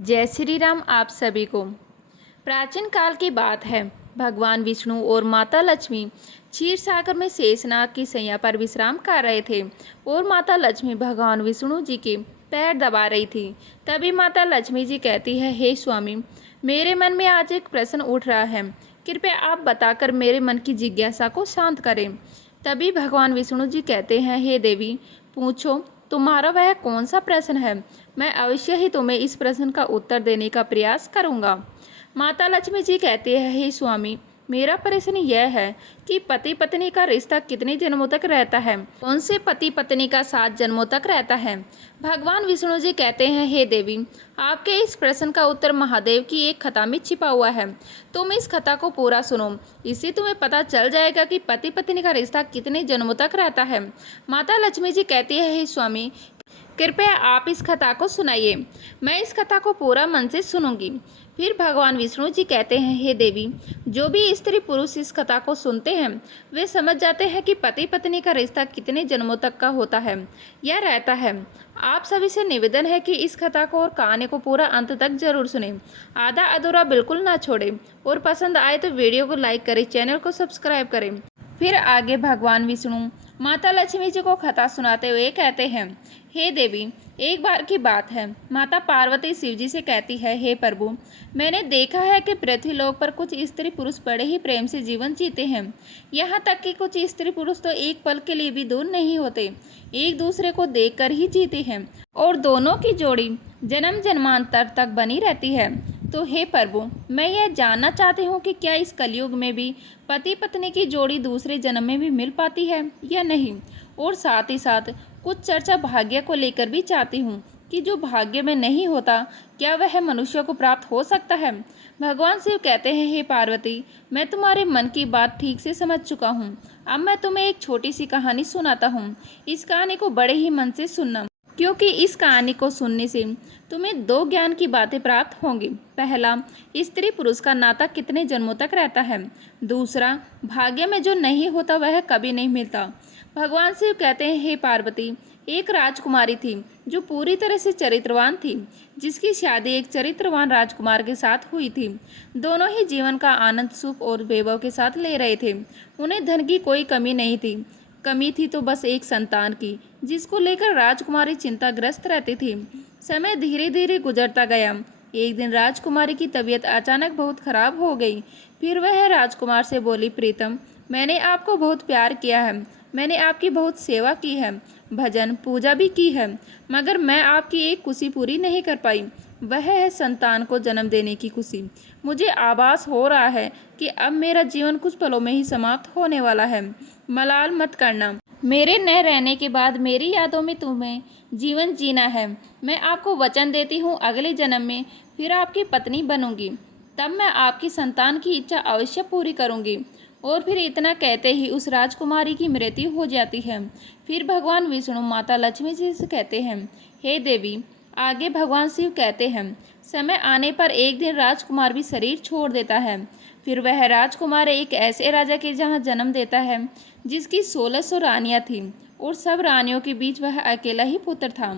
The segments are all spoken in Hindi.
जय श्री राम। आप सभी को प्राचीन काल की बात है। भगवान विष्णु और माता लक्ष्मी क्षीर सागर में शेषनाग की सैया पर विश्राम कर रहे थे और माता लक्ष्मी भगवान विष्णु जी के पैर दबा रही थी। तभी माता लक्ष्मी जी कहती है, हे स्वामी, मेरे मन में आज एक प्रश्न उठ रहा है, कृपया आप बताकर मेरे मन की जिज्ञासा को शांत करें। तभी भगवान विष्णु जी कहते हैं, हे देवी, पूछो, तुम्हारा वह कौन सा प्रश्न है। मैं अवश्य ही तुम्हें इस प्रश्न का उत्तर देने का प्रयास करूंगा। माता लक्ष्मी जी कहती है, हे स्वामी, मेरा प्रश्न यह है कि पति पत्नी का रिश्ता कितने जन्मों तक रहता है। कौन से पति पत्नी का 7 जन्मों तक रहता है। भगवान विष्णु जी कहते हैं, हे देवी, आपके इस प्रश्न का उत्तर महादेव की एक कथा में छिपा हुआ है। तुम इस कथा को पूरा सुनो, इससे तुम्हें पता चल जाएगा कि पति पत्नी का रिश्ता कितने जन्मों तक रहता है। माता लक्ष्मी जी कहती है, हे स्वामी, कृपया आप इस कथा को सुनाइए। मैं इस कथा को पूरा मन से सुनूंगी। फिर भगवान विष्णु जी कहते हैं, हे देवी, जो भी स्त्री पुरुष इस कथा को सुनते हैं वे समझ जाते हैं कि पति पत्नी का रिश्ता कितने जन्मों तक का होता है या रहता है। आप सभी से निवेदन है कि इस कथा को और कहानी को पूरा अंत तक जरूर सुनें, आधा अधूरा बिल्कुल ना छोड़ें, और पसंद आए तो वीडियो को लाइक करें, चैनल को सब्सक्राइब करें। फिर आगे भगवान विष्णु माता लक्ष्मी जी को कथा सुनाते हुए कहते हैं, हे देवी, एक बार की बात है, माता पार्वती शिव जी से कहती है, हे प्रभु, मैंने देखा है कि पृथ्वीलोक पर कुछ स्त्री पुरुष बड़े ही प्रेम से जीवन जीते हैं। यहाँ तक कि कुछ स्त्री पुरुष तो एक पल के लिए भी दूर नहीं होते, एक दूसरे को देखकर ही जीते हैं और दोनों की जोड़ी जन्म जन्मांतर तक बनी रहती है। तो हे प्रभु, मैं यह जानना चाहती हूँ कि क्या इस कलयुग में भी पति पत्नी की जोड़ी दूसरे जन्म में भी मिल पाती है या नहीं। और साथ ही साथ कुछ चर्चा भाग्य को लेकर भी चाहती हूँ कि जो भाग्य में नहीं होता क्या वह मनुष्य को प्राप्त हो सकता है। भगवान शिव कहते हैं, हे पार्वती, मैं तुम्हारे मन की बात ठीक से समझ चुका हूँ। अब मैं तुम्हें एक छोटी सी कहानी सुनाता हूँ। इस कहानी को बड़े ही मन से सुनना, क्योंकि इस कहानी को सुनने से तुम्हें 2 ज्ञान की बातें प्राप्त होंगी। पहला, स्त्री पुरुष का नाता कितने जन्मों तक रहता है। दूसरा, भाग्य में जो नहीं होता वह कभी नहीं मिलता। भगवान शिव कहते हैं, हे पार्वती, एक राजकुमारी थी जो पूरी तरह से चरित्रवान थी, जिसकी शादी एक चरित्रवान राजकुमार के साथ हुई थी। दोनों ही जीवन का आनंद सुख और वैभव के साथ ले रहे थे। उन्हें धन की कोई कमी नहीं थी, कमी थी तो बस एक संतान की, जिसको लेकर राजकुमारी चिंताग्रस्त रहती थी। समय धीरे धीरे गुजरता गया। एक दिन राजकुमारी की तबीयत अचानक बहुत खराब हो गई। फिर वह राजकुमार से बोली, प्रीतम, मैंने आपको बहुत प्यार किया है, मैंने आपकी बहुत सेवा की है, भजन पूजा भी की है, मगर मैं आपकी एक खुशी पूरी नहीं कर पाई। वह है संतान को जन्म देने की खुशी। मुझे आभास हो रहा है कि अब मेरा जीवन कुछ पलों में ही समाप्त होने वाला है। मलाल मत करना। मेरे न रहने के बाद मेरी यादों में तुम्हें जीवन जीना है। मैं आपको वचन देती हूँ, अगले जन्म में फिर आपकी पत्नी बनूंगी, तब मैं आपकी संतान की इच्छा अवश्य पूरी करूंगी। और फिर इतना कहते ही उस राजकुमारी की मृत्यु हो जाती है। फिर भगवान विष्णु माता लक्ष्मी जी से कहते हैं, हे देवी, आगे भगवान शिव कहते हैं, समय आने पर एक दिन राजकुमार भी शरीर छोड़ देता है। फिर वह राजकुमार एक ऐसे राजा के जहाँ जन्म देता है जिसकी 1600 रानियाँ थीं और सब रानियों के बीच वह अकेला ही पुत्र था।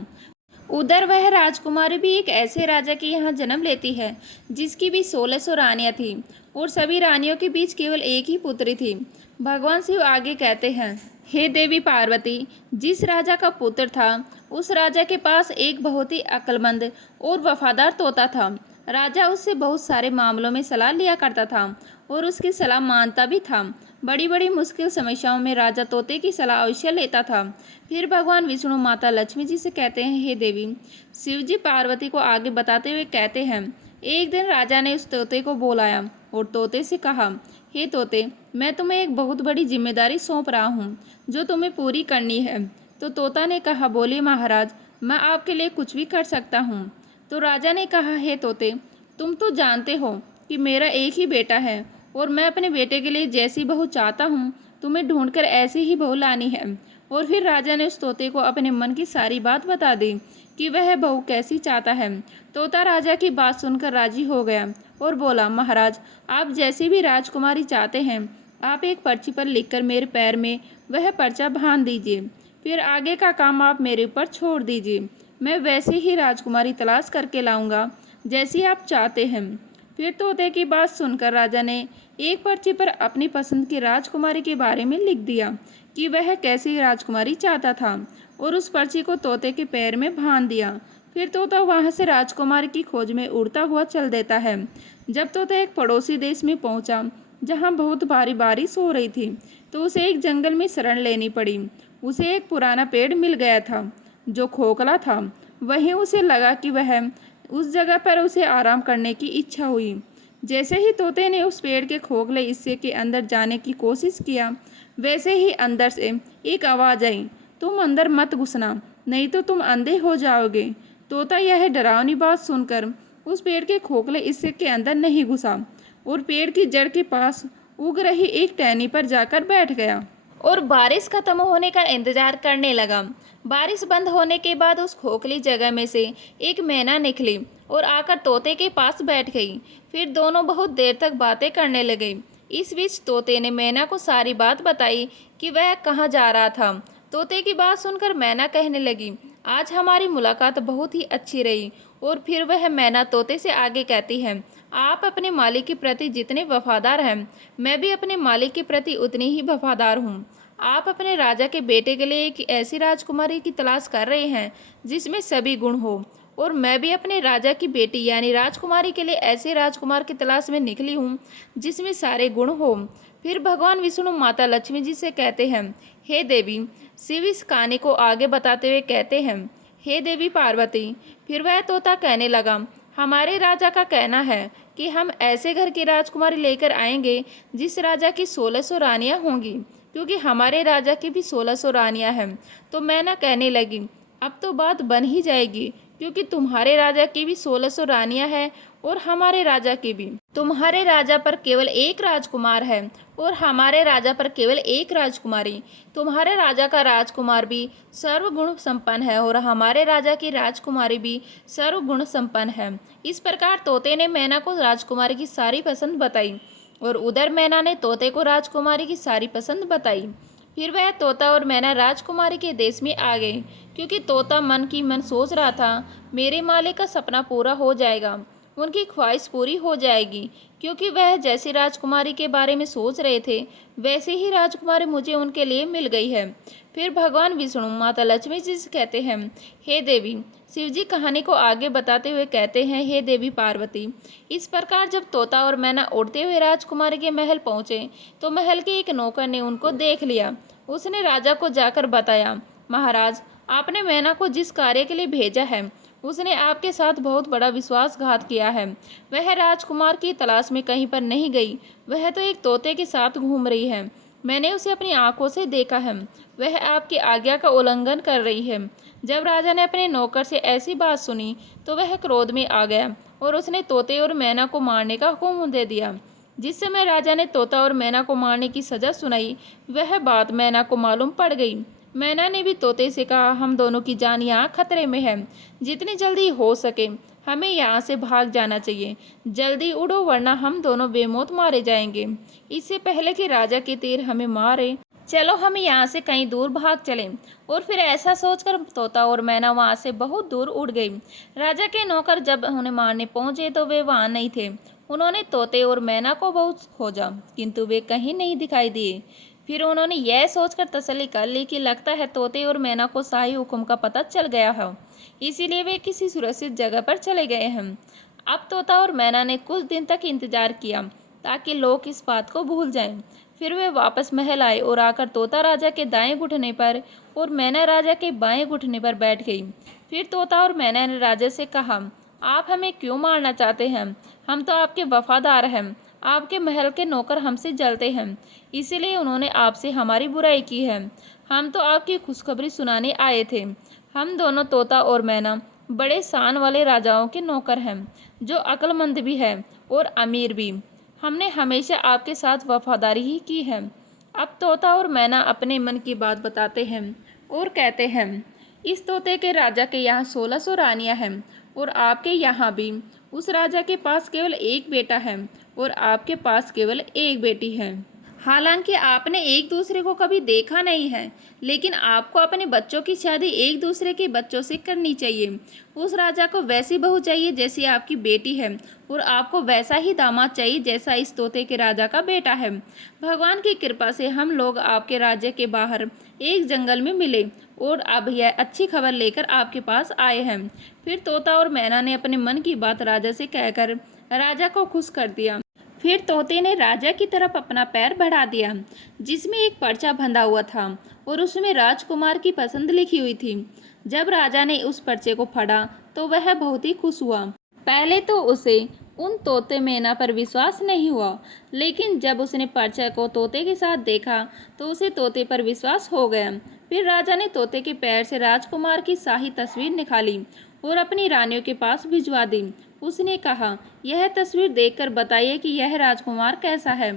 उधर वह राजकुमारी भी एक ऐसे राजा के यहाँ जन्म लेती है जिसकी भी 1600 रानियाँ थीं और सभी रानियों के बीच केवल एक ही पुत्री थी। भगवान शिव आगे कहते हैं, हे देवी पार्वती, जिस राजा का पुत्र था उस राजा के पास एक बहुत ही अक्लमंद और वफादार तोता था। राजा उससे बहुत सारे मामलों में सलाह लिया करता था और उसकी सलाह मानता भी था। बड़ी बड़ी मुश्किल समस्याओं में राजा तोते की सलाह अवश्य लेता था। फिर भगवान विष्णु माता लक्ष्मी जी से कहते हैं, हे देवी, शिव जी पार्वती को आगे बताते हुए कहते हैं, एक दिन राजा ने उस तोते को बुलाया और तोते से कहा, हे तोते, मैं तुम्हें एक बहुत बड़ी जिम्मेदारी सौंप रहा हूँ जो तुम्हें पूरी करनी है। तो तोता ने कहा, बोलिए महाराज, मैं आपके लिए कुछ भी कर सकता हूँ। तो राजा ने कहा, हे तोते, तुम तो जानते हो कि मेरा एक ही बेटा है और मैं अपने बेटे के लिए जैसी बहू चाहता हूँ तुम्हें ढूंढकर ऐसी ही बहू लानी है। और फिर राजा ने उस तोते को अपने मन की सारी बात बता दी कि वह बहू कैसी चाहता है। तोता राजा की बात सुनकर राजी हो गया और बोला, महाराज, आप जैसी भी राजकुमारी चाहते हैं आप एक पर्ची पर लिखकर मेरे पैर में वह पर्चा बांध दीजिए। फिर आगे का काम आप मेरे ऊपर छोड़ दीजिए। मैं वैसे ही राजकुमारी तलाश करके लाऊंगा जैसी आप चाहते हैं। फिर तोते की बात सुनकर राजा ने एक पर्ची पर अपनी पसंद की राजकुमारी के बारे में लिख दिया कि वह कैसी राजकुमारी चाहता था, और उस पर्ची को तोते के पैर में बांध दिया। फिर तोता वहां से राजकुमारी की खोज में उड़ता हुआ चल देता है। जब तोता एक पड़ोसी देश में पहुंचा जहां बहुत भारी बारिश हो रही थी, तो उसे एक जंगल में शरण लेनी पड़ी। उसे एक पुराना पेड़ मिल गया था जो खोखला था। वहीं उसे लगा कि वह उस जगह पर उसे आराम करने की इच्छा हुई। जैसे ही तोते ने उस पेड़ के खोखले हिस्से के अंदर जाने की कोशिश किया, वैसे ही अंदर से एक आवाज़ आई, तुम अंदर मत घुसना, नहीं तो तुम अंधे हो जाओगे। तोता यह डरावनी बात सुनकर उस पेड़ के खोखले हिस्से के अंदर नहीं घुसा और पेड़ की जड़ के पास उग रही एक टहनी पर जाकर बैठ गया और बारिश खत्म होने का इंतजार करने लगा। बारिश बंद होने के बाद उस खोखली जगह में से एक मैना निकली और आकर तोते के पास बैठ गई। फिर दोनों बहुत देर तक बातें करने लगे। इस बीच तोते ने मैना को सारी बात बताई कि वह कहाँ जा रहा था। तोते की बात सुनकर मैना कहने लगी, आज हमारी मुलाकात बहुत ही अच्छी रही। और फिर वह मैना तोते से आगे कहती है, आप अपने मालिक के प्रति जितने वफादार हैं, मैं भी अपने मालिक के प्रति उतनी ही वफादार हूँ। आप अपने राजा के बेटे के लिए एक ऐसी राजकुमारी की तलाश कर रहे हैं जिसमें सभी गुण हो, और मैं भी अपने राजा की बेटी यानी राजकुमारी के लिए ऐसे राजकुमार की तलाश में निकली हूँ जिसमें सारे गुण हो। फिर भगवान विष्णु माता लक्ष्मी जी से कहते हैं, हे देवी। शिव इस कहानी को आगे बताते हुए कहते हैं, हे देवी पार्वती। फिर वह तोता कहने लगा, हमारे राजा का कहना है कि हम ऐसे घर की राजकुमारी लेकर आएंगे जिस राजा की 1600 रानियां होंगी, क्योंकि हमारे राजा की भी 1600 रानियां हैं। तो मैना कहने लगी, अब तो बात बन ही जाएगी, क्योंकि तुम्हारे राजा की भी 1600 रानियां हैं और हमारे राजा की भी। तुम्हारे राजा पर केवल एक राजकुमार है और हमारे राजा पर केवल एक राजकुमारी। तुम्हारे राजा का राजकुमार भी सर्वगुण संपन्न है और हमारे राजा की राजकुमारी भी सर्वगुण संपन्न है। इस प्रकार तोते ने मैना को राजकुमारी की सारी पसंद बताई और उधर मैना ने तोते को राजकुमारी की सारी पसंद बताई। फिर वह तोता और मैना राजकुमारी के देश में आ गए, क्योंकि तोता मन की मन सोच रहा था, मेरे मालिक का सपना पूरा हो जाएगा, उनकी ख्वाहिश पूरी हो जाएगी, क्योंकि वह जैसी राजकुमारी के बारे में सोच रहे थे वैसे ही राजकुमारी मुझे उनके लिए मिल गई है। फिर भगवान विष्णु माता लक्ष्मी जी से कहते हैं, हे देवी। शिवजी कहानी को आगे बताते हुए कहते हैं, हे देवी पार्वती। इस प्रकार जब तोता और मैना उड़ते हुए राजकुमारी के महल पहुँचे तो महल के एक नौकर ने उनको देख लिया। उसने राजा को जाकर बताया, महाराज, आपने मैना को जिस कार्य के लिए भेजा है उसने आपके साथ बहुत बड़ा विश्वासघात किया है। वह राजकुमार की तलाश में कहीं पर नहीं गई, वह तो एक तोते के साथ घूम रही है। मैंने उसे अपनी आंखों से देखा है, वह आपकी आज्ञा का उल्लंघन कर रही है। जब राजा ने अपने नौकर से ऐसी बात सुनी तो वह क्रोध में आ गया और उसने तोते और मैना को मारने का हुक्म दे दिया। जिस समय राजा ने तोता और मैना को मारने की सजा सुनाई, वह बात मैना को मालूम पड़ गई। मैना ने भी तोते से कहा, हम दोनों की जान यहाँ खतरे में है, जितनी जल्दी हो सके हमें यहाँ से भाग जाना चाहिए। जल्दी उड़ो वरना हम दोनों बेमौत मारे जाएंगे, इससे पहले कि राजा के तीर हमें मारे। चलो हम यहाँ से कहीं दूर भाग चलें। और फिर ऐसा सोचकर तोता और मैना वहाँ से बहुत दूर उड़ गई। राजा के नौकर जब उन्हें मारने पहुँचे तो वे वहाँ नहीं थे। उन्होंने तोते और मैना को बहुत खोजा, किंतु वे कहीं नहीं दिखाई दिए। फिर उन्होंने यह सोचकर तसल्ली कर ली कि लगता है तोते और मैना को शाही हुक्म का पता चल गया है, इसीलिए वे किसी सुरक्षित जगह पर चले गए हैं। अब तोता और मैना ने कुछ दिन तक इंतजार किया ताकि लोग इस बात को भूल जाएं। फिर वे वापस महल आए और आकर तोता राजा के दाएं घुटने पर और मैना राजा के बाएं घुटने पर बैठ गई। फिर तोता और मैना ने राजा से कहा, आप हमें क्यों मारना चाहते हैं? हम तो आपके वफादार हैं, आपके महल के नौकर हमसे जलते हैं, इसीलिए उन्होंने आपसे हमारी बुराई की है। हम तो आपकी खुशखबरी सुनाने आए थे। हम दोनों तोता और मैना बड़े शान वाले राजाओं के नौकर हैं, जो अक्लमंद भी है और अमीर भी। हमने हमेशा आपके साथ वफादारी ही की है। अब तोता और मैना अपने मन की बात बताते हैं और कहते हैं, इस तोते के राजा के यहाँ 1600 रानियाँ हैं और आपके यहाँ भी। उस राजा के पास केवल एक बेटा है और आपके पास केवल एक बेटी है। हालांकि आपने एक दूसरे को कभी देखा नहीं है, लेकिन आपको अपने बच्चों की शादी एक दूसरे के बच्चों से करनी चाहिए। उस राजा को वैसी बहू चाहिए जैसी आपकी बेटी है, और आपको वैसा ही दामाद चाहिए जैसा इस तोते के राजा का बेटा है। भगवान की कृपा से हम लोग आपके राज्य के बाहर एक जंगल में मिले और अब यह अच्छी खबर लेकर आपके पास आए हैं। फिर तोता और मैना ने अपने मन की बात राजा से कहकर राजा को खुश कर दिया। फिर तोते ने राजा की तरफ अपना पैर बढ़ा दिया, जिसमें एक पर्चा बंधा हुआ था और उसमें राजकुमार की पसंद लिखी हुई थी। जब राजा ने उस पर्चे को पढ़ा तो वह बहुत ही खुश हुआ। पहले तो उसे उन तोते मैना पर विश्वास नहीं हुआ, लेकिन जब उसने पर्चा को तोते के साथ देखा तो उसे तोते पर विश्वास हो गया। फिर राजा ने तोते के पैर से राजकुमार की शाही तस्वीर निकाली और अपनी रानियों के पास भिजवा दी। उसने कहा, यह तस्वीर देखकर बताइए कि यह राजकुमार कैसा है।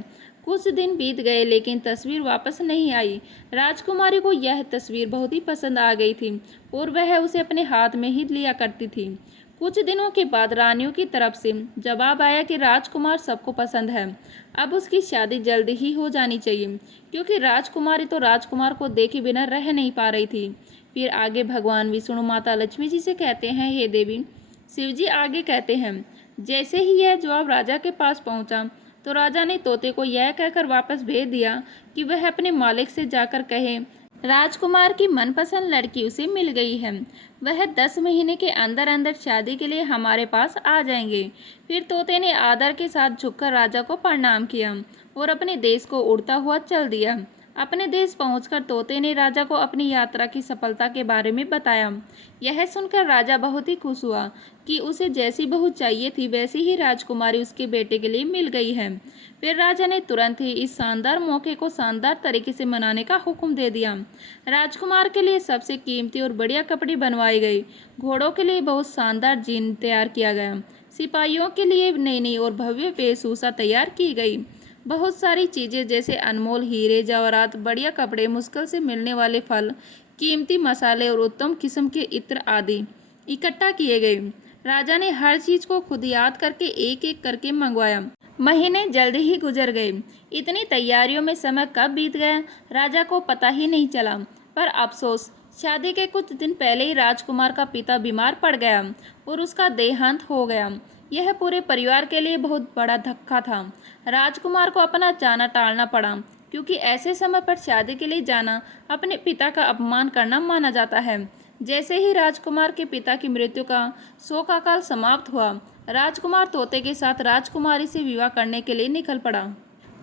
कुछ दिन बीत गए लेकिन तस्वीर वापस नहीं आई। राजकुमारी को यह तस्वीर बहुत ही पसंद आ गई थी और वह उसे अपने हाथ में ही लिया करती थी। कुछ दिनों के बाद रानियों की तरफ से जवाब आया कि राजकुमार सबको पसंद है, अब उसकी शादी जल्दी ही हो जानी चाहिए, क्योंकि राजकुमारी तो राजकुमार को देखे बिना रह नहीं पा रही थी। फिर आगे भगवान विष्णु माता लक्ष्मी जी से कहते हैं, हे देवी। शिव जी आगे कहते हैं, जैसे ही यह जवाब राजा के पास पहुंचा तो राजा ने तोते को यह कहकर वापस भेज दिया कि वह अपने मालिक से जाकर कहे, राजकुमार की मनपसंद लड़की उसे मिल गई है, वह 10 महीने के अंदर अंदर शादी के लिए हमारे पास आ जाएंगे। फिर तोते ने आदर के साथ झुककर राजा को प्रणाम किया और अपने देश को उड़ता हुआ चल दिया। अपने देश पहुंचकर तोते ने राजा को अपनी यात्रा की सफलता के बारे में बताया। यह सुनकर राजा बहुत ही खुश हुआ कि उसे जैसी बहू चाहिए थी वैसी ही राजकुमारी उसके बेटे के लिए मिल गई है। फिर राजा ने तुरंत ही इस शानदार मौके को शानदार तरीके से मनाने का हुक्म दे दिया। राजकुमार के लिए सबसे कीमती और बढ़िया कपड़े बनवाए गए, घोड़ों के लिए बहुत शानदार जीन तैयार किया गया, सिपाहियों के लिए नई नई और भव्य वेशभूषा तैयार की गई। बहुत सारी चीज़ें जैसे अनमोल हीरे जवाहरात, बढ़िया कपड़े, मुश्किल से मिलने वाले फल, कीमती मसाले और उत्तम किस्म के इत्र आदि इकट्ठा किए गए। राजा ने हर चीज़ को खुद याद करके एक एक करके मंगवाया। महीने जल्दी ही गुजर गए। इतनी तैयारियों में समय कब बीत गया राजा को पता ही नहीं चला। पर अफसोस, शादी के कुछ दिन पहले ही राजकुमार का पिता बीमार पड़ गया और उसका देहांत हो गया। यह पूरे परिवार के लिए बहुत बड़ा धक्का था। राजकुमार को अपना जाना टालना पड़ा, क्योंकि ऐसे समय पर शादी के लिए जाना अपने पिता का अपमान करना माना जाता है। जैसे ही राजकुमार के पिता की मृत्यु का शोकाकाल समाप्त हुआ, राजकुमार तोते के साथ राजकुमारी से विवाह करने के लिए निकल पड़ा।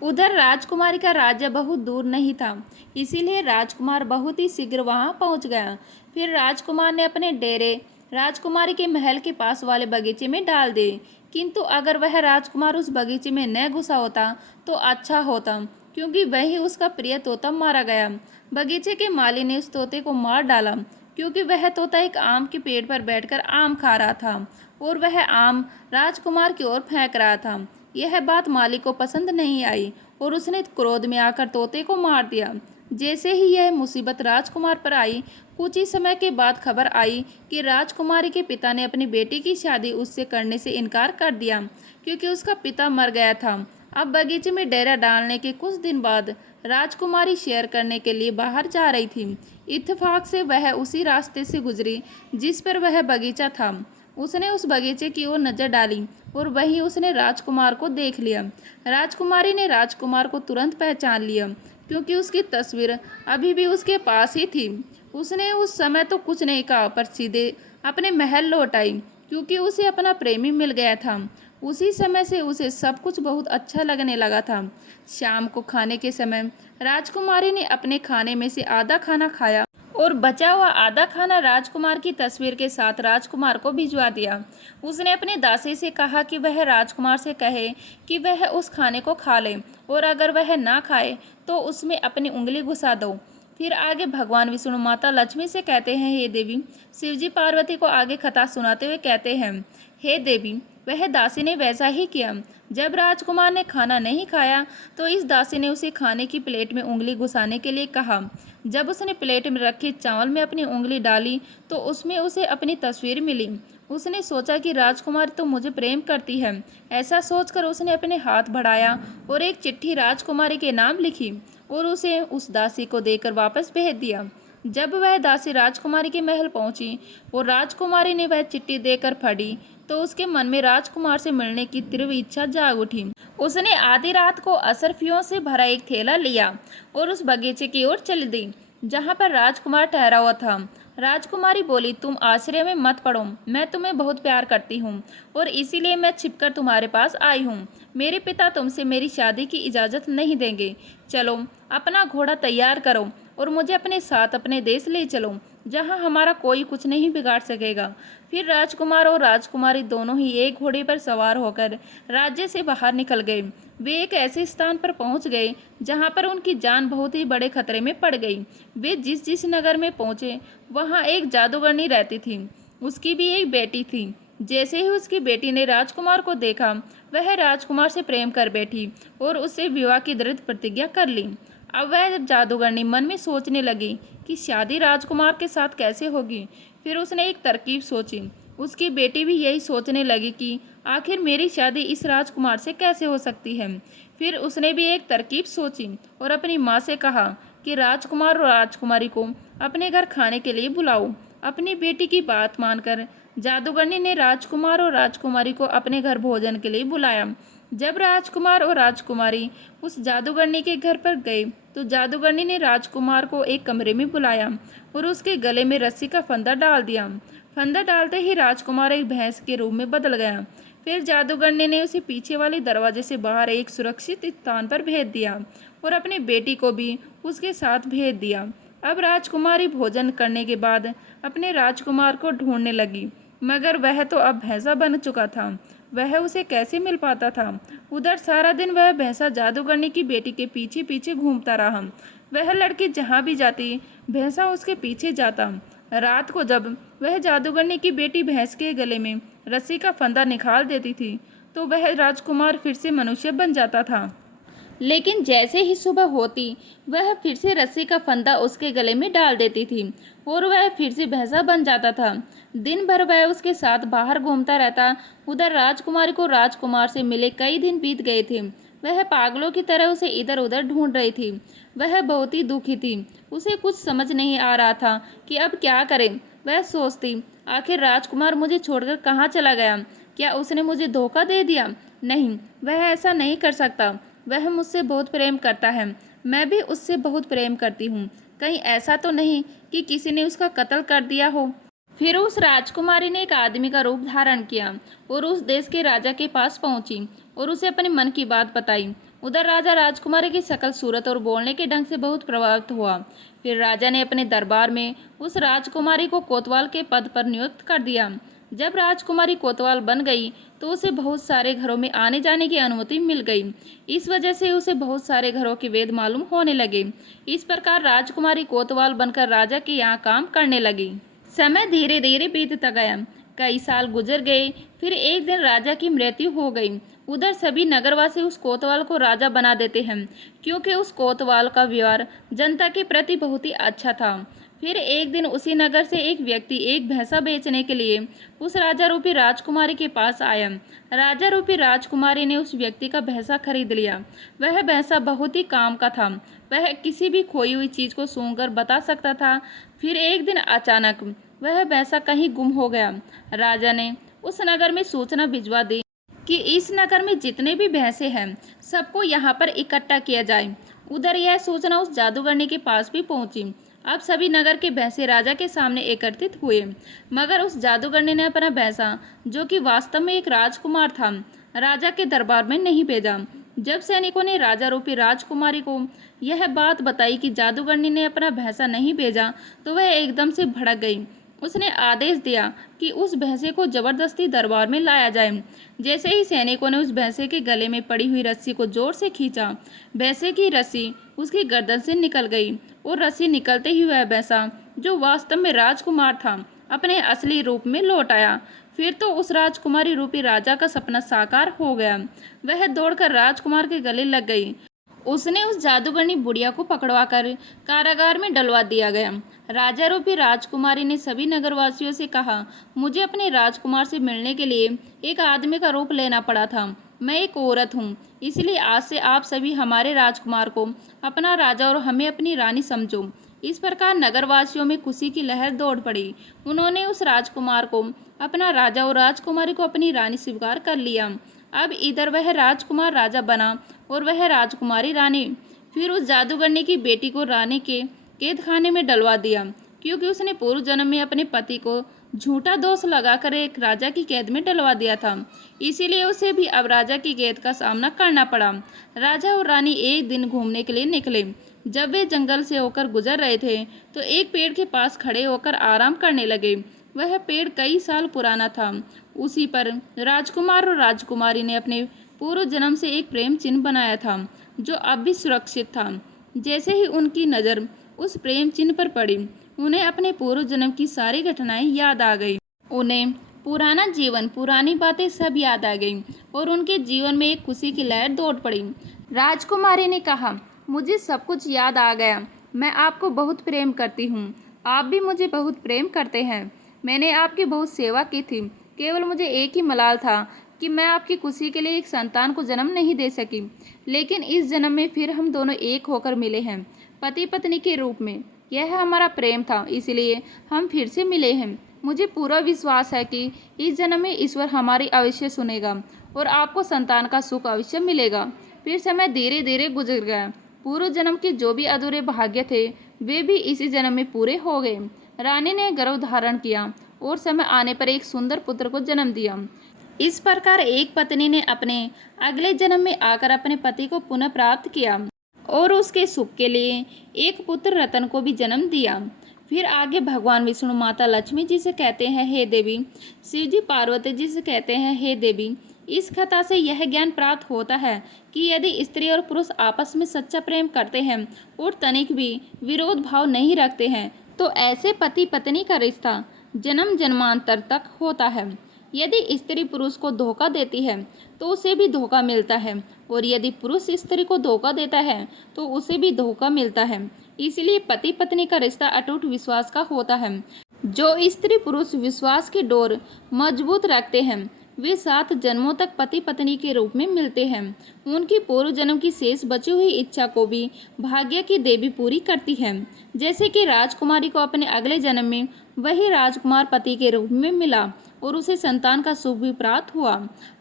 उधर राजकुमारी का राज्य बहुत दूर नहीं था, इसीलिए राजकुमार बहुत ही शीघ्र वहां पहुंच गया। फिर राजकुमार ने अपने डेरे राजकुमारी के महल के पास वाले बगीचे में डाल दिए, किंतु अगर वह राजकुमार उस बगीचे में न घुसा होता तो अच्छा होता, क्योंकि वही उसका प्रिय तोता मारा गया। बगीचे के माली ने उस तोते को मार डाला, क्योंकि वह तोता एक आम के पेड़ पर बैठकर आम खा रहा था और वह आम राजकुमार की ओर फेंक रहा था। यह बात माली को पसंद नहीं आई और उसने क्रोध में आकर तोते को मार दिया। जैसे ही यह मुसीबत राजकुमार पर आई, कुछ ही समय के बाद खबर आई कि राजकुमारी के पिता ने अपनी बेटी की शादी उससे करने से इनकार कर दिया, क्योंकि उसका पिता मर गया था। अब बगीचे में डेरा डालने के कुछ दिन बाद राजकुमारी शेयर करने के लिए बाहर जा रही थी। इत्तेफाक से वह उसी रास्ते से गुजरी जिस पर वह बगीचा था। उसने उस बगीचे की ओर नजर डाली और वहीं उसने राजकुमार को देख लिया। राजकुमारी ने राजकुमार को तुरंत पहचान लिया, क्योंकि उसकी तस्वीर अभी भी उसके पास ही थी। उसने उस समय तो कुछ नहीं कहा, पर सीधे अपने महल लौट आई, क्योंकि उसे अपना प्रेमी मिल गया था। उसी समय से उसे सब कुछ बहुत अच्छा लगने लगा था। शाम को खाने के समय राजकुमारी ने अपने खाने में से आधा खाना खाया और बचा हुआ आधा खाना राजकुमार की तस्वीर के साथ राजकुमार को भिजवा दिया। उसने अपने दासी से कहा कि वह राजकुमार से कहे कि वह उस खाने को खा ले, और अगर वह ना खाए तो उसमें अपनी उंगली घुसा दो। फिर आगे भगवान विष्णु माता लक्ष्मी से कहते हैं, हे देवी। शिवजी पार्वती को आगे कथा सुनाते हुए कहते हैं, हे देवी। वह दासी ने वैसा ही किया। जब राजकुमार ने खाना नहीं खाया तो इस दासी ने उसे खाने की प्लेट में उंगली घुसाने के लिए कहा। जब उसने प्लेट में रखे चावल में अपनी उंगली डाली तो उसमें उसे अपनी तस्वीर मिली। उसने सोचा कि राजकुमारी तो मुझे प्रेम करती है। ऐसा सोचकर उसने अपने हाथ बढ़ाया और एक चिट्ठी राजकुमारी के नाम लिखी और उसे उस दासी को देकर वापस भेज दिया। जब वह दासी राजकुमारी के महल पहुंची और राजकुमारी ने वह चिट्ठी देकर पढ़ी, तो उसके मन में राजकुमार से मिलने की तीव्र इच्छा जाग उठी। उसने आधी रात को असरफियों से भरा एक थैला लिया और उस बगीचे की ओर चल दी जहाँ पर राजकुमार ठहरा हुआ था। राजकुमारी बोली, तुम आश्रय में मत पड़ो, मैं तुम्हें बहुत प्यार करती हूँ और इसीलिए मैं छिपकर तुम्हारे पास आई हूँ। मेरे पिता तुमसे मेरी शादी की इजाज़त नहीं देंगे। चलो अपना घोड़ा तैयार करो और मुझे अपने साथ अपने देश ले चलो, जहाँ हमारा कोई कुछ नहीं बिगाड़ सकेगा। फिर राजकुमार और राजकुमारी दोनों ही एक घोड़े पर सवार होकर राज्य से बाहर निकल गए। वे एक ऐसे स्थान पर पहुंच गए जहां पर उनकी जान बहुत ही बड़े खतरे में पड़ गई। वे जिस जिस नगर में पहुंचे वहां एक जादूगरनी रहती थी। उसकी भी एक बेटी थी। जैसे ही उसकी बेटी ने राजकुमार को देखा, वह राजकुमार से प्रेम कर बैठी और उससे विवाह की दृढ़ प्रतिज्ञा कर ली। अब वह जादूगरनी मन में सोचने लगी कि शादी राजकुमार के साथ कैसे होगी। फिर उसने एक तरकीब सोची। उसकी बेटी भी यही सोचने लगी कि आखिर मेरी शादी इस राजकुमार से कैसे हो सकती है। फिर उसने भी एक तरकीब सोची और अपनी माँ से कहा कि राजकुमार और राजकुमारी को अपने घर खाने के लिए बुलाओ। अपनी बेटी की बात मानकर जादूगरनी ने राजकुमार और राजकुमारी को अपने घर भोजन के लिए बुलाया। जब राजकुमार और राजकुमारी उस जादूगरनी के घर पर गए, तो जादूगरनी ने राजकुमार को एक कमरे में बुलाया और उसके गले में रस्सी का फंदा डाल दिया। फंदा डालते ही राजकुमार एक भैंस के रूप में बदल गया। फिर जादूगरनी ने उसे पीछे वाले दरवाजे से बाहर एक सुरक्षित स्थान पर भेज दिया और अपनी बेटी को भी उसके साथ भेज दिया। अब राजकुमारी भोजन करने के बाद अपने राजकुमार को ढूंढने लगी, मगर वह तो अब भैंसा बन चुका था। वह उसे कैसे मिल पाता था। उधर सारा दिन वह भैंसा जादूगरनी की बेटी के पीछे पीछे घूमता रहा। वह लड़की जहाँ भी जाती, भैंसा उसके पीछे जाता। रात को जब वह जादूगरनी की बेटी भैंस के गले में रस्सी का फंदा निकाल देती थी, तो वह राजकुमार फिर से मनुष्य बन जाता था। लेकिन जैसे ही सुबह होती, वह फिर से रस्सी का फंदा उसके गले में डाल देती थी और वह फिर से भैंसा बन जाता था। दिन भर वह उसके साथ बाहर घूमता रहता। उधर राजकुमारी को राजकुमार से मिले कई दिन बीत गए थे। वह पागलों की तरह उसे इधर उधर ढूंढ रही थी। वह बहुत ही दुखी थी। उसे कुछ समझ नहीं आ रहा था कि अब क्या करे। वह सोचती, आखिर राजकुमार मुझे छोड़कर कहाँ चला गया? क्या उसने मुझे धोखा दे दिया? नहीं, वह ऐसा नहीं कर सकता। वह मुझसे बहुत प्रेम करता है, मैं भी उससे बहुत प्रेम करती हूँ। कहीं ऐसा तो नहीं कि किसी ने उसका कत्ल कर दिया हो। फिर उस राजकुमारी ने एक आदमी का रूप धारण किया और उस देश के राजा के पास पहुंची और उसे अपने मन की बात बताई। उधर राजा राजकुमारी की शकल सूरत और बोलने के ढंग से बहुत प्रभावित हुआ। फिर राजा ने अपने दरबार में उस राजकुमारी को कोतवाल के पद पर नियुक्त कर दिया। जब राजकुमारी कोतवाल बन गई, तो उसे बहुत सारे घरों में आने जाने की अनुमति मिल गई। इस वजह से उसे बहुत सारे घरों के वेद मालूम होने लगे। इस प्रकार राजकुमारी कोतवाल बनकर राजा के यहाँ काम करने लगी। समय धीरे धीरे बीतता गया। कई साल गुजर गए। फिर एक दिन राजा की मृत्यु हो गई। उधर सभी नगरवासी उस कोतवाल को राजा बना देते हैं, क्योंकि उस कोतवाल का व्यवहार जनता के प्रति बहुत ही अच्छा था। फिर एक दिन उसी नगर से एक व्यक्ति एक भैंसा बेचने के लिए उस राजा रूपी राजकुमारी के पास आया। राजा रूपी राजकुमारी ने उस व्यक्ति का भैंसा खरीद लिया। वह भैंसा बहुत ही काम का था। वह किसी भी खोई हुई चीज को सूंघकर बता सकता था। फिर एक दिन अचानक वह भैंसा कहीं गुम हो गया। राजा ने उस नगर में सूचना भिजवा दी कि इस नगर में जितने भी भैंसे हैं, सबको यहाँ पर इकट्ठा किया जाए। उधर यह सूचना उस जादूगरनी के पास भी पहुंची। अब सभी नगर के भैंसे राजा के सामने एकत्रित हुए, मगर उस जादूगरनी ने अपना भैंसा, जो कि वास्तव में एक राजकुमार था, राजा के दरबार में नहीं भेजा। जब सैनिकों ने राजा रूपी राजकुमारी को यह बात बताई कि जादूगरनी ने अपना भैंसा नहीं भेजा, तो वह एकदम से भड़क गई। उसने आदेश दिया कि उस भैंसे को जबरदस्ती दरबार में लाया जाए। जैसे ही सैनिकों ने उस भैंसे के गले में पड़ी हुई रस्सी को जोर से खींचा, भैंसे की रस्सी उसकी गर्दन से निकल गई और रस्सी निकलते ही वह भैंसा, जो वास्तव में राजकुमार था, अपने असली रूप में लौट आया। फिर तो उस राजकुमारी रूपी राजा का सपना साकार हो गया। वह दौड़कर राजकुमार के गले लग गई उसने उस जादूगरनी बुढ़िया को पकड़वाकर कारागार में डलवा दिया गया। राजा रूपी राजकुमारी ने सभी नगरवासियों से कहा, मुझे अपने राजकुमार से मिलने के लिए एक आदमी का रूप लेना पड़ा था। मैं एक औरत हूँ, इसलिए आज से आप सभी हमारे राजकुमार को अपना राजा और हमें अपनी रानी समझो। इस प्रकार नगरवासियों में खुशी की लहर दौड़ पड़ी। उन्होंने उस राजकुमार को अपना राजा और राजकुमारी को अपनी रानी स्वीकार कर लिया। अब इधर वह राजकुमार राजा बना और वह राजकुमारी रानी। फिर उस जादूगरनी की बेटी को रानी के कैद खाने में डलवा दिया, क्योंकि उसने पूर्व जन्म में अपने पति को झूठा दोष लगाकर एक राजा की कैद में डलवा दिया था। इसीलिए उसे भी अब राजा की कैद का सामना करना पड़ा। राजा और रानी एक दिन घूमने के लिए निकले। जब वे जंगल से होकर गुजर रहे थे तो एक पेड़ के पास खड़े होकर आराम करने लगे। वह पेड़ कई साल पुराना था। उसी पर राजकुमार और राजकुमारी ने अपने पूर्व जन्म से एक प्रेम चिन्ह बनाया था, जो अब भी सुरक्षित था। जैसे ही उनकी नज़र उस प्रेम चिन्ह पर पड़ी, उन्हें अपने पूर्व जन्म की सारी घटनाएं याद आ गई। उन्हें पुराना जीवन, पुरानी बातें सब याद आ गई और उनके जीवन में एक खुशी की लहर दौड़ पड़ी। राजकुमारी ने कहा, मुझे सब कुछ याद आ गया। मैं आपको बहुत प्रेम करती हूँ। आप भी मुझे बहुत प्रेम करते हैं। मैंने आपकी बहुत सेवा की थी। केवल मुझे एक ही मलाल था कि मैं आपकी खुशी के लिए एक संतान को जन्म नहीं दे सकी, लेकिन इस जन्म में फिर हम दोनों एक होकर मिले हैं, पति पत्नी के रूप में। यह हमारा प्रेम था, इसलिए हम फिर से मिले हैं। मुझे पूरा विश्वास है कि इस जन्म में ईश्वर हमारी अवश्य सुनेगा और आपको संतान का सुख अवश्य मिलेगा। फिर समय धीरे धीरे गुजर गया। पूर्व जन्म के जो भी अधूरे भाग्य थे, वे भी इसी जन्म में पूरे हो गए। रानी ने गर्भ धारण किया और समय आने पर एक सुंदर पुत्र को जन्म दिया। इस प्रकार एक पत्नी ने अपने अगले जन्म में आकर अपने पति को पुनः प्राप्त किया और उसके सुख के लिए एक पुत्र रतन को भी जन्म दिया। फिर आगे भगवान विष्णु माता लक्ष्मी जी से कहते हैं, हे देवी। शिव जी पार्वती जी से कहते हैं, हे देवी। इस कथा से यह ज्ञान प्राप्त होता है कि यदि स्त्री और पुरुष आपस में सच्चा प्रेम करते हैं और तनिक भी विरोध भाव नहीं रखते हैं, तो ऐसे पति पत्नी का रिश्ता जन्म जन्मांतर तक होता है। यदि स्त्री पुरुष को धोखा देती है तो उसे भी धोखा मिलता है, और यदि पुरुष स्त्री को धोखा देता है तो उसे भी धोखा मिलता है। इसलिए पति पत्नी का रिश्ता अटूट विश्वास का होता है। जो स्त्री पुरुष विश्वास की डोर मजबूत रखते हैं, वे 7 जन्मों तक पति पत्नी के रूप में मिलते हैं। उनकी पूर्व जन्म की शेष बची हुई इच्छा को भी भाग्य की देवी पूरी करती है। जैसे कि राजकुमारी को अपने अगले जन्म में वही राजकुमार पति के रूप में मिला और उसे संतान का सुख भी प्राप्त हुआ।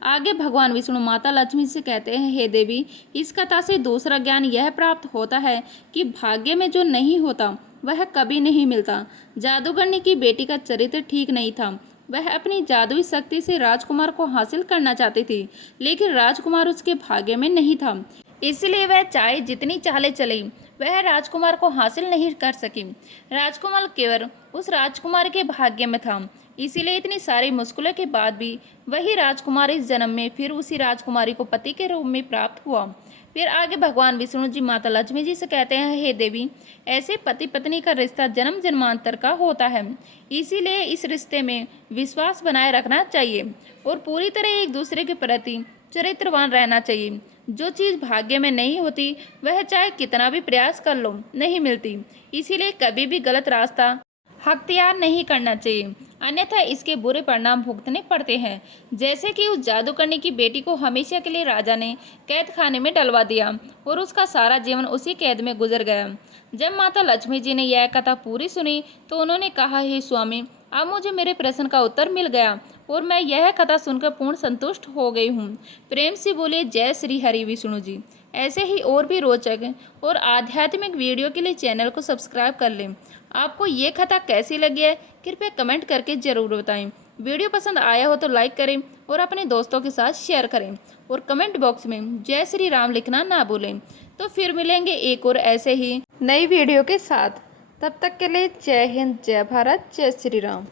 आगे भगवान विष्णु माता लक्ष्मी से कहते हैं, हे देवी। इस कथा से दूसरा ज्ञान यह प्राप्त होता है कि भाग्य में जो नहीं होता वह कभी नहीं मिलता। जादूगरनी की बेटी का चरित्र ठीक नहीं था। वह अपनी जादुई शक्ति से राजकुमार को हासिल करना चाहती थी, लेकिन राजकुमार उसके भाग्य में नहीं था। इसलिए वह चाहे जितनी चालें चली, वह राजकुमार को हासिल नहीं कर सकी। राजकुमार केवल उस राजकुमार के भाग्य में था। इसीलिए इतनी सारी मुश्किलों के बाद भी वही राजकुमार इस जन्म में फिर उसी राजकुमारी को पति के रूप में प्राप्त हुआ। फिर आगे भगवान विष्णु जी माता लक्ष्मी जी से कहते हैं, हे देवी। ऐसे पति पत्नी का रिश्ता जन्म जन्मांतर का होता है। इसीलिए इस रिश्ते में विश्वास बनाए रखना चाहिए और पूरी तरह एक दूसरे के प्रति चरित्रवान रहना चाहिए। जो चीज़ भाग्य में नहीं होती, वह चाहे कितना भी प्रयास कर लो, नहीं मिलती। इसीलिए कभी भी गलत रास्ता अख्तियार नहीं करना चाहिए, अन्यथा इसके बुरे परिणाम भुगतने पड़ते हैं। जैसे कि उस जादूगरनी की बेटी को हमेशा के लिए राजा ने कैद खाने में डलवा दिया और उसका सारा जीवन उसी कैद में गुजर गया। जब माता लक्ष्मी जी ने यह कथा पूरी सुनी तो उन्होंने कहा, हे स्वामी, अब मुझे मेरे प्रश्न का उत्तर मिल गया और मैं यह कथा सुनकर पूर्ण संतुष्ट हो गई हूँ। प्रेम से बोले जय श्री हरि विष्णु जी। ऐसे ही और भी रोचक और आध्यात्मिक वीडियो के लिए चैनल को सब्सक्राइब कर लें। आपको ये कथा कैसी लगी है कृपया कमेंट करके ज़रूर बताएं। वीडियो पसंद आया हो तो लाइक करें और अपने दोस्तों के साथ शेयर करें और कमेंट बॉक्स में जय श्री राम लिखना ना भूलें। तो फिर मिलेंगे एक और ऐसे ही नई वीडियो के साथ। तब तक के लिए जय हिंद, जय भारत, जय श्री राम।